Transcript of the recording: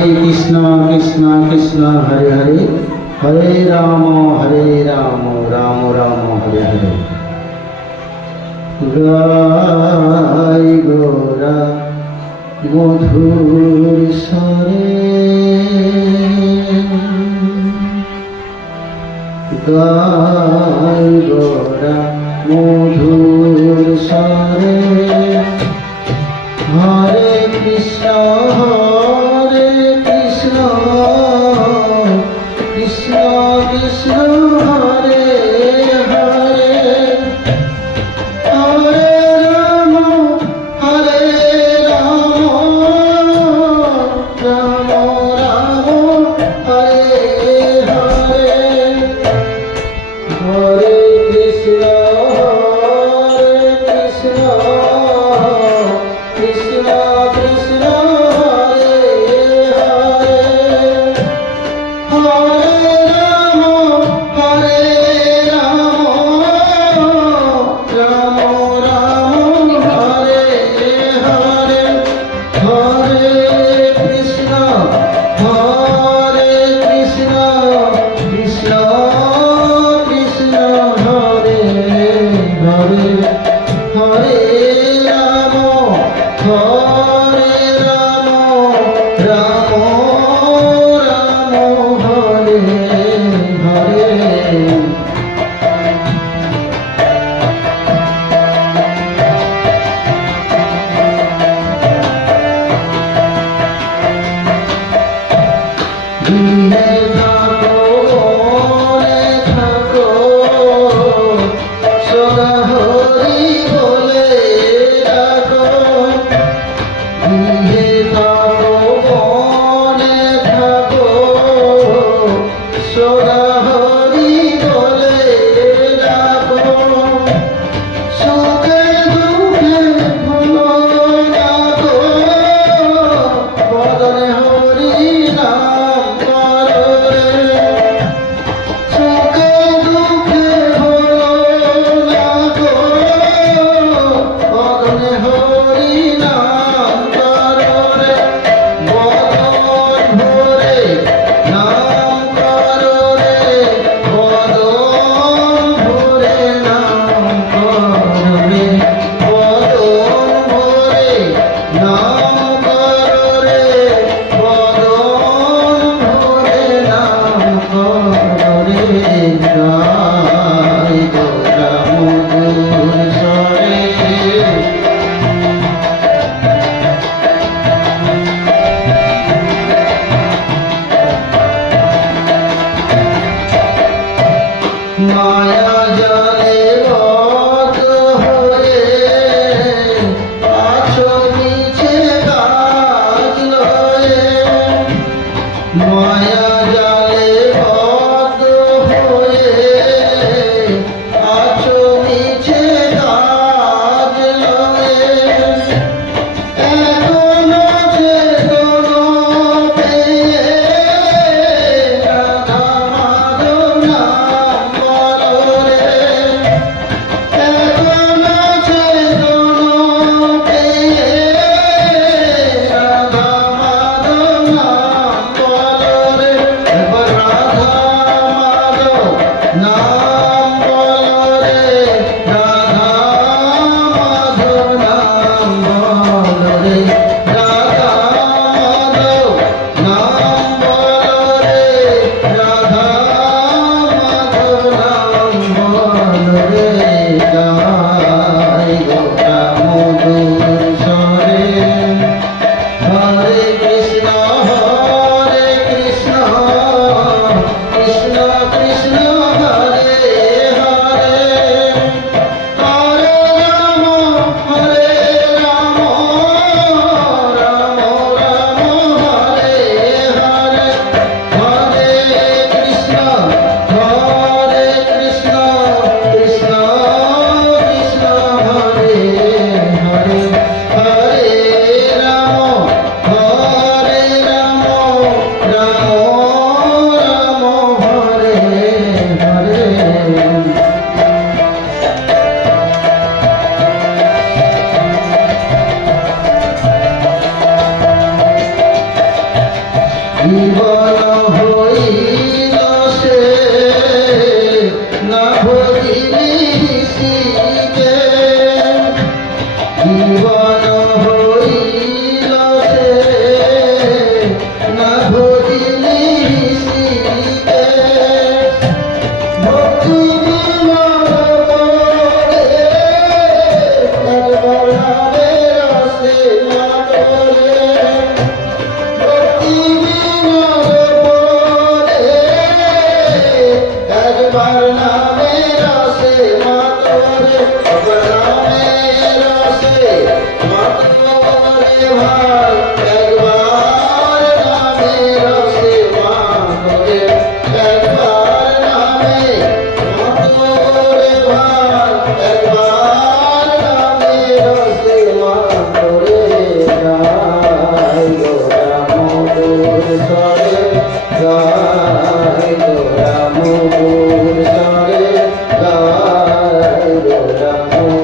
কৃষ্ণ কৃষ্ণ কৃষ্ণ হরে হরে হরে রাম রাম রাম হরে হরে। গাই গোরা মধুর স্বরে, গাই গোরা মধুর স্বরে, হরে কৃষ্ণ কৃষ্ণ কৃষ্ণ হরে হরে, হরে রাম রাম রাম হরে হরে, হরে কৃষ্ণ কৃষ্ণ কৃষ্ণ হরে হরে, হরে রাম রাম রাম হরে হরে, হরে কৃষ্ণ কৃষ্ণ কৃষ্ণ হরে হরে, হরে রাম রাম হরে হরে। দিনে থাকো মনে থাকো, সদা হরি বলে ডাকো। দিনে থাকো মনে থাকো, সদা হরি বলে ডাকো। সুখে দুঃখে ভুলো না গো, বদনে হরি নাম করো রে। সুখে দুঃখে ভুলো না গো, বদনে হরি নাম করো রে। বদন ভরে নাম করো রে, বদন ভরে নাম করো রে, বদন ভরে নাম করো রে, বদন ভরে নাম করো রে। গাই গোরা মধুর স্বরে, মায়া জালে বদ্ধ হয়ে আছো মিছে কাজ লয়ে, মায়া জালে বদ্ধ হয়ে আছো মিছে কাজ লয়ে। এখনো চেতনা পেয়ে রাধা মাধব নাম বলো রে। এখনো চেতনা পেয়ে রাধা মাধব নাম বলো জীবন হইল সে না ভজিলি শিবে, জীবন হইল সে না ভজিলি শিবে। ভক্তি বিমল করে সর্বনামের রসে মাতরে, ভক্তি বিমল করে একবার নামের রসে মাতরে, নামের রসে মাতরে ভাই, একবার নামের রসে মাতরে, একবার নামে মাতরে ভাই, একবার নামের রসে মাতরে গাই গো রামপুর সরে, গাই গো রামপুর সরে, গাই গো রামপুর